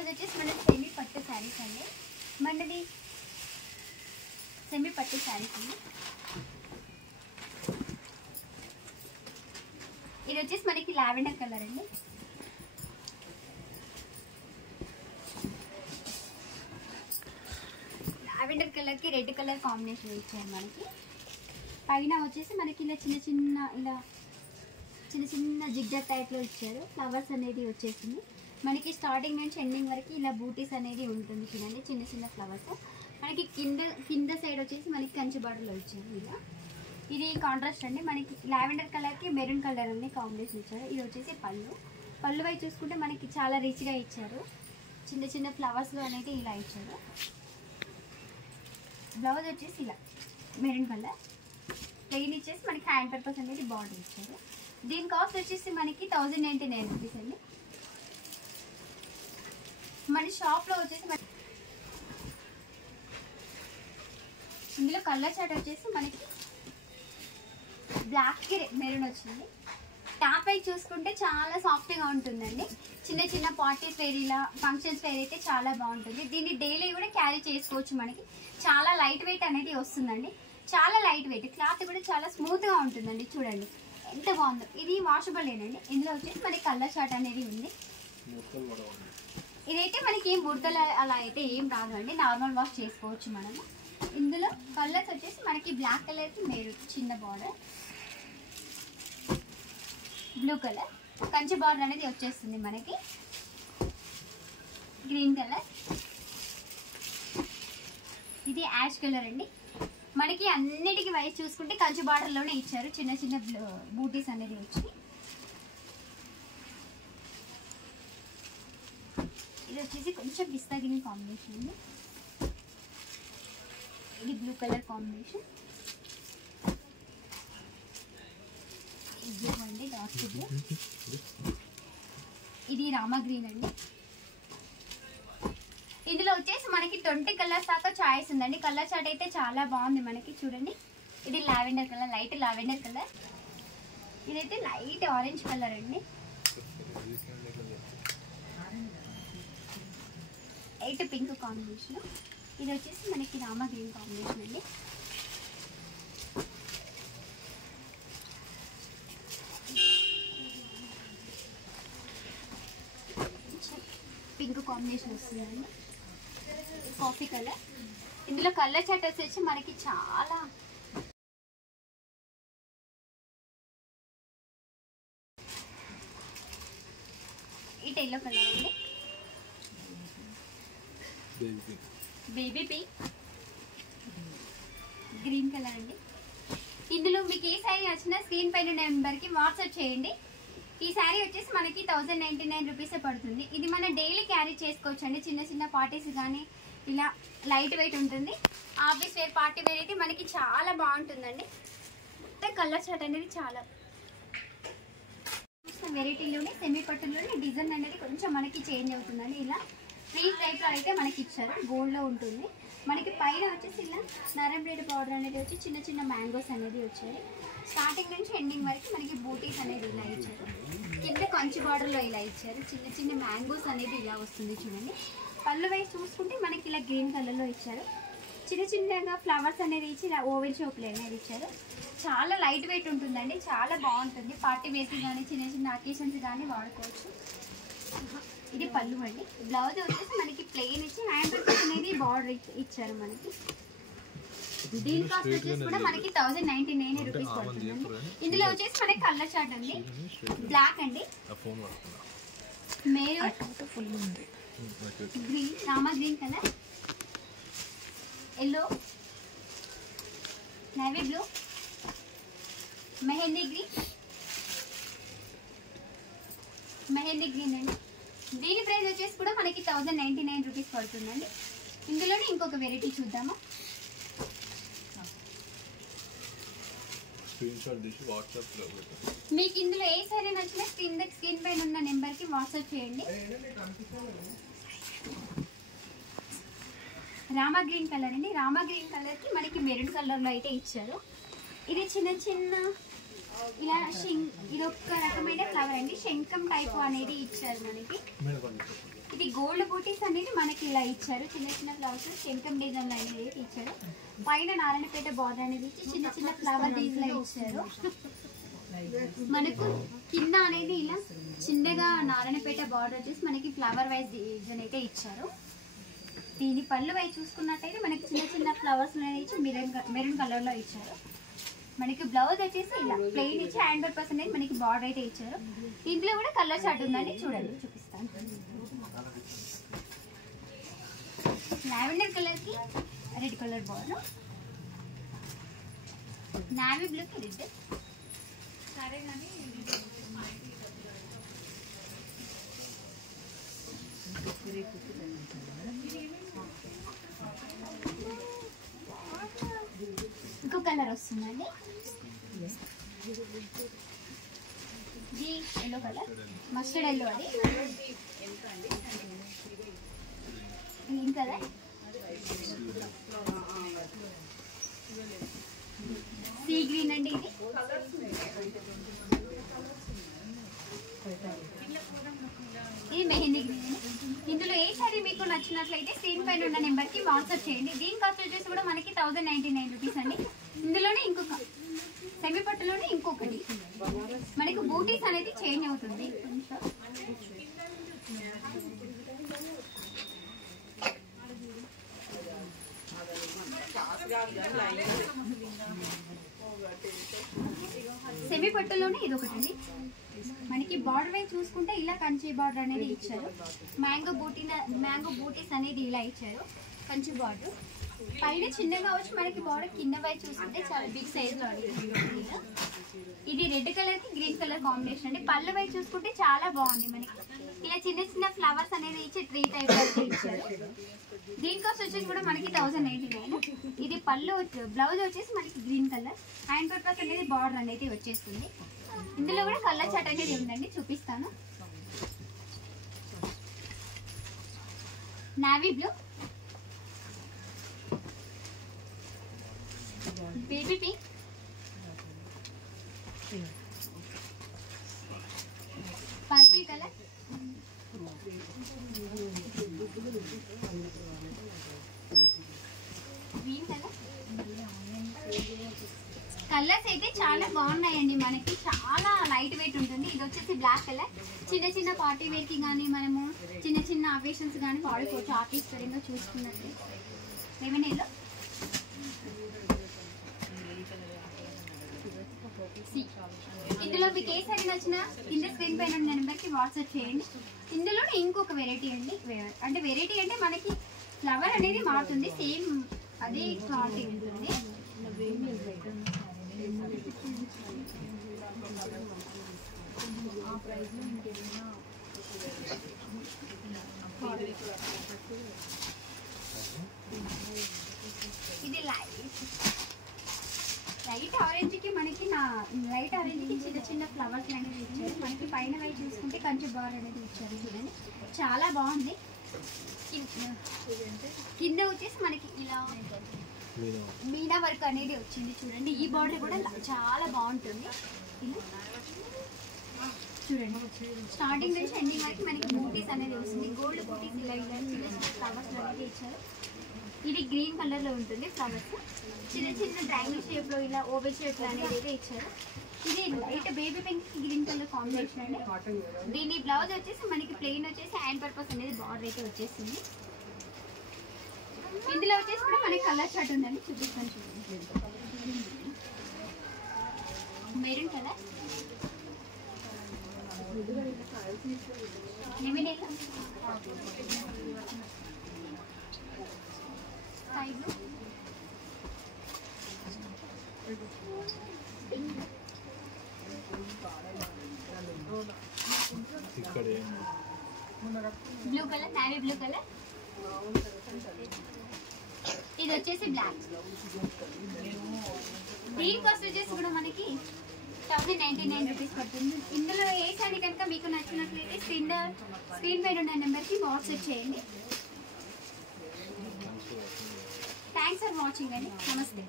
Price వచ్చేసి మనకి semi పట్టు శారీస్ అండి. మనది సెమీ పట్టు శారీస్ అండి. ఇది వచ్చేసి మనకి లావెండర్ కలర్ అండి. లావెండర్ కలర్కి రెడ్ కలర్ కాంబినేషన్ ఇచ్చారు మనకి. పైన వచ్చేసి మనకి ఇలా చిన్న చిన్న జిగ్జాగ్ టైప్లో ఇచ్చారు. ఫ్లవర్స్ అనేది వచ్చేసింది మనకి. స్టార్టింగ్ నుంచి ఎండింగ్ వరకు ఇలా బూటీస్ అనేది ఉంటుంది చూడండి, చిన్న చిన్న ఫ్లవర్స్. మనకి కింద సైడ్ వచ్చేసి మనకి కంచి బార్డర్లో ఇచ్చారు ఇలా. ఇది కాంట్రాస్ట్ అండి. మనకి లావెండర్ కలర్కి మెరూన్ కలర్ అన్ని కాంబినేషన్ ఇచ్చారు. ఇది వచ్చేసి పళ్ళు వైపు చూసుకుంటే మనకి చాలా రిచ్గా ఇచ్చారు. చిన్న చిన్న ఫ్లవర్స్లో అనేది ఇలా ఇచ్చారు. బ్లౌజ్ వచ్చేసి ఇలా మెరూన్ కలర్ ప్లెయిన్ ఇచ్చేసి మనకి హ్యాండ్ పర్పస్ అనేది బార్డర్ ఇచ్చారు. దీని కాస్ట్ వచ్చేసి మనకి 1099 రూపీస్ అండి. మన షాప్లో వచ్చేసి ఇందులో కలర్ చార్ట్ వచ్చేసి మనకి బ్లాక్కి మెరూన్ వచ్చింది. టాప్ అయి చూసుకుంటే చాలా సాఫ్ట్గా ఉంటుందండి. చిన్న చిన్న పార్టీస్ వేర్ ఇలా ఫంక్షన్స్ వేర్ అయితే చాలా బాగుంటుంది. దీన్ని డైలీ కూడా క్యారీ చేసుకోవచ్చు. మనకి చాలా లైట్ వెయిట్ అనేది వస్తుందండి. చాలా లైట్ వెయిట్, క్లాత్ కూడా చాలా స్మూత్గా ఉంటుందండి. చూడండి ఎంత బాగుందో. ఇది వాషబుల్ ఏనండి. ఇందులో వచ్చేసి మనకి కలర్ షార్ట్ అనేది ఉంది. ఇదైతే మనకి ఏం బుడతలు అలా అయితే ఏం రాదు అండి, నార్మల్ వాష్ చేసుకోవచ్చు మనము. ఇందులో కలర్స్ వచ్చేసి మనకి బ్లాక్ కలర్కి మెరూన్ చిన్న border, blue colour Kanchi border అనేది వచ్చేస్తుంది మనకి, గ్రీన్ కలర్, ఇది యాష్ కలర్ అండి. మనకి అన్నిటికీ వైస్ చూసుకుంటే కంచి బార్డర్లోనే ఇచ్చారు. చిన్న చిన్న బూటీస్ అనేది వచ్చి. ఇది వచ్చేసి కొంచెం పిస్తా గ్రీన్ కాంబినేషన్ అండి. ఇది బ్లూ కలర్ కాంబినేషన్. బ్లూ అండి, డార్క్ బ్లూ. ఇది రామా గ్రీన్ అండి. ఇందులో వచ్చేసి మనకి 20 కలర్స్ దాకా చాయిస్ ఉందండి. కలర్ చార్ట్ అయితే చాలా బాగుంది మనకి. చూడండి ఇది lavender colour, light lavender colour. ఇదైతే లైట్ ఆరెంజ్ కలర్ అండి. Light pink combination. ఇది వచ్చేసి మనకి రామా గ్రీన్ కాంబినేషన్ అండి. పింక్ కాంబినేషన్ వస్తుందండి. Coffee colour. ఇందులో కలర్ చార్ట్ వచ్చేసి మనకి చాలా ఇట్ ఎల్లో కలర్ అండి, బేబీ పింక్, గ్రీన్ కలర్ అండి. ఇందులో మీకు ఏ శారీ నచ్చినా స్క్రీన్ పైన నెంబర్కి వాట్సాప్ చేయండి. ఈ శారీ వచ్చేసి మనకి 1099 రూపీసే పడుతుంది. ఇది మనం డైలీ క్యారీ చేసుకోవచ్చు అండి. చిన్న చిన్న పార్టీస్ కానీ ఇలా లైట్ వెయిట్ ఉంటుంది. ఆఫీస్ వేర్, పార్టీ వేర్ అయితే మనకి చాలా బాగుంటుందండి. కలర్ చార్ట్ అనేది చాలా వెరైటీలోనే సెమీ పట్టులోనే డిజైన్ అనేది కొంచెం మనకి చేంజ్ అవుతుందండి. ఇలా ఫ్రీజ్ టైప్లో అయితే మనకి ఇచ్చారు, గోల్డ్లో ఉంటుంది. మనకి పైన వచ్చేసి ఇలా నరంబ్రేడ్ పౌడర్ అనేది వచ్చి చిన్న చిన్న మ్యాంగోస్ అనేది వచ్చాయి. స్టార్టింగ్ నుంచి ఎండింగ్ వరకు మనకి బూటీస్ అనేది ఇలా ఇచ్చారు. కింద కంచి బార్డర్లో ఇలా ఇచ్చారు. చిన్న చిన్న మ్యాంగోస్ అనేది ఇలా వస్తుంది చూడండి. పళ్ళు వైపు చూసుకుంటే మనకి ఇలా గ్రీన్ కలర్లో ఇచ్చారు. చిన్న చిన్నగా ఫ్లవర్స్ అనేది ఇచ్చి ఇలా ఓవెల్ షేప్లో అనేది ఇచ్చారు. చాలా లైట్ వెయిట్ ఉంటుందండి, చాలా బాగుంటుంది. పార్టీ వేసి కానీ చిన్న చిన్న అకేషన్స్ కానీ వాడుకోవచ్చు. ఇది పళ్ళు అండి. బ్లౌజ్ వచ్చేసి మనకి ప్లెయిన్ ఇచ్చి హ్యాండ్ వర్క్ అనేది బార్డర్ ఇచ్చారు మనకి. దీని కాస్ట్ వచ్చేసి కూడా మనకి 1099 రూపీస్ పడుతుందండి. ఇందులో వచ్చేసి మనకి కలర్ చార్ట్ అండి. బ్లాక్ అండి, maroon, green, Rama green colour, yellow, navy blue, mehndi green అండి. దీని ప్రైస్ వచ్చేసి కూడా మనకి 1099 రూపీస్ పడుతుందండి. ఇందులోనే ఇంకొక వెరైటీ చూద్దామా. మీకు ఇందులో ఏ సారీ నచ్చినా స్క్రీన్ పైన ఉన్న నెంబర్కి వాట్సాప్ చేయండి. రామా గ్రీన్ కలర్ అండి. రామా గ్రీన్ కలర్కి మనకి మెరూన్ కలర్లో అయితే ఇచ్చారు. ఇది చిన్న చిన్న ఇలా ఇది ఒక రకమైన ఫ్లవర్ అండి. శంఖం టైప్ అనేది ఇచ్చారు మనకి. ఇది గోల్డ్ బూటీస్ అనేది మనకి ఇలా ఇచ్చారు, చిన్న చిన్న ఫ్లవర్స్ చెంకం డిజైన్ అనేది ఇచ్చారు. పైన నారాయణపేట బార్డర్ అనేది ఇచ్చి చిన్న చిన్న ఫ్లవర్ డిజైన్ ఇచ్చారు. మనకు కింద అనేది ఇలా చిన్నగా నారాయణపేట బార్డర్ వచ్చేసి మనకి ఫ్లవర్ వైజ్ డిజైన్ అయితే ఇచ్చారు. దీని పళ్ళు వైజ్ చూసుకున్నట్టయితే మనకి చిన్న చిన్న ఫ్లవర్స్ ఇచ్చి మెరూన్ కలర్ లో ఇచ్చారు. మనకి బ్లౌజ్ వచ్చేసి ఇలా ప్లెయిన్ ఇచ్చి హ్యాండ్ పర్పస్ అనేది మనకి బార్డర్ అయితే ఇచ్చారు. ఇందులో కూడా కలర్ చార్ట్ ఉందండి, చూడండి చూపిస్తాను. లావెండర్ కలర్ కి red colour border, navy blue కి రెడ్. సరే కానీ ఇంకో కలర్ వస్తుందండి, ఇది ఎల్లో కలర్, మస్టర్డ్ ఎల్లో. అది గ్రీన్ కలర్, సీ గ్రీన్ అండి. ఇది మెహందీ గ్రీన్. ఇందులో ఏ సారీ మీకు నచ్చినట్లయితే స్క్రీన్ పైన ఉన్న నెంబర్కి వాట్సాప్ చేయండి. దీని కాస్ట్ వచ్చేసి కూడా మనకి 1099 రూపీస్ అండి. ఇందులోనే ఇంకొక సెమీ పట్టులోనే ఇంకొకటి మనకి బూటీస్ అనేది చేంజ్ అవుతుంది. సెమీ పట్టులోనే ఇది ఒకటి అండి. మనకి బార్డర్ వైజ్ చూసుకుంటే ఇలా కంచి బార్డర్ అనేది ఇచ్చారు. మ్యాంగో బూటీస్ అనేది ఇలా ఇచ్చారు, కంచి బార్డర్. పైన చిన్నగా వచ్చి మనకి బార్డర్ కింద వైజ్ చూసుకుంటే చాలా బిగ్ సైజ్ లో. ఇది రెడ్ కలర్ కి గ్రీన్ కలర్ కాంబినేషన్ అండి. పళ్ళు వైజ్ చూసుకుంటే చాలా బాగుంది. మనకి ఇలా చిన్న చిన్న ఫ్లవర్స్ అనేది ఇచ్చి ట్రీ టైప్ అయితే ఇచ్చారు. దీని కాస్ట్ వచ్చేసి కూడా మనకి 1099. ఇది పళ్ళు, బ్లౌజ్ వచ్చేసి మనకి గ్రీన్ కలర్, హ్యాండ్ పర్పస్ అనేది బార్డర్ అనేది వచ్చేస్తుంది. ఇందులో కూడా కలర్ చార్ట్ అనేది ఉందండి, చూపిస్తాను. Navy blue, baby pink, purple colour, green colour. Colours అయితే చాలా బాగున్నాయండి. మనకి చాలా లైట్ వెయిట్ ఉంటుంది. ఇది వచ్చేసి బ్లాక్ కలర్. చిన్న చిన్న పార్టీ వేర్ కి కానీ మనము చిన్న చిన్న అకేషన్స్ కానీ వాడుకోవచ్చు. ఆఫీస్ పరంగా చూసుకున్నట్టు రెవెన్యూలో ఇందులో మీకు ఏ సారీ నచ్చినా కింద స్క్రీన్ పైన ఉన్న నెంబర్కి వాట్సాప్ చేయండి. ఇందులో ఇంకొక వెరైటీ అండి, అంటే వెరైటీ అంటే మనకి ఫ్లవర్ అనేది మారుతుంది, సేమ్ అదే క్వాలిటీ ఉంటుంది. ఇది లైట్ ఆరెంజ్ కి మనకి లైట్ ఆరెంజ్ కి చిన్న చిన్న ఫ్లవర్స్ అనేవి ఇచ్చారు. మనకి పైన వైపు చూసుకుంటే కంచి బార్ అనేది ఇచ్చారు. చూడండి చాలా బాగుంది. కింద వచ్చేసి మనకి ఇలా మీనా వర్క్ అనేది వచ్చింది. చూడండి ఈ బార్డర్ కూడా చాలా బాగుంటుంది. చూడండి స్టార్టింగ్ నుంచి ఎండింగ్ వరకు మనకి బూటీస్ అనేది వస్తుంది. గోల్డ్ బూటీస్ ఇలా చిన్న చిన్న ఫ్లవర్స్ అనేది ఇచ్చారు. ఇది గ్రీన్ కలర్ లో ఉంటుంది. ఫ్లవర్స్ చిన్న చిన్న ట్రయాంగిల్ షేప్ లో ఇలా ఓవెల్ షేప్ లో అనేది అయితే ఇచ్చారు. ఇది light baby pink green colour combination అండి. దీని బ్లౌజ్ వచ్చేసి మనకి ప్లెయిన్ వచ్చేసి హ్యాండ్ పర్పస్ అనేది బార్డర్ అయితే వచ్చేసింది. ఇందులో వచ్చేసి కూడా మనకి కలర్ చార్ట్ ఉందండి, చూపిస్తాను చూడండి. Maroon colour, lemon yellow, sky blue, blue colour, navy blue colour. ఇది వచ్చేసి బ్లాక్. దీని కాస్ట్ వచ్చేసి కూడా మనకి 1099 రూపీస్ పడుతుంది. ఇందులో ఏ సారీ కనుక మీకు నచ్చినట్లయితే స్క్రీన్ పైన ఉన్న నెంబర్కి వాట్సాప్ చేయండి. థ్యాంక్స్ ఫర్ వాచింగ్ అండి. నమస్తే.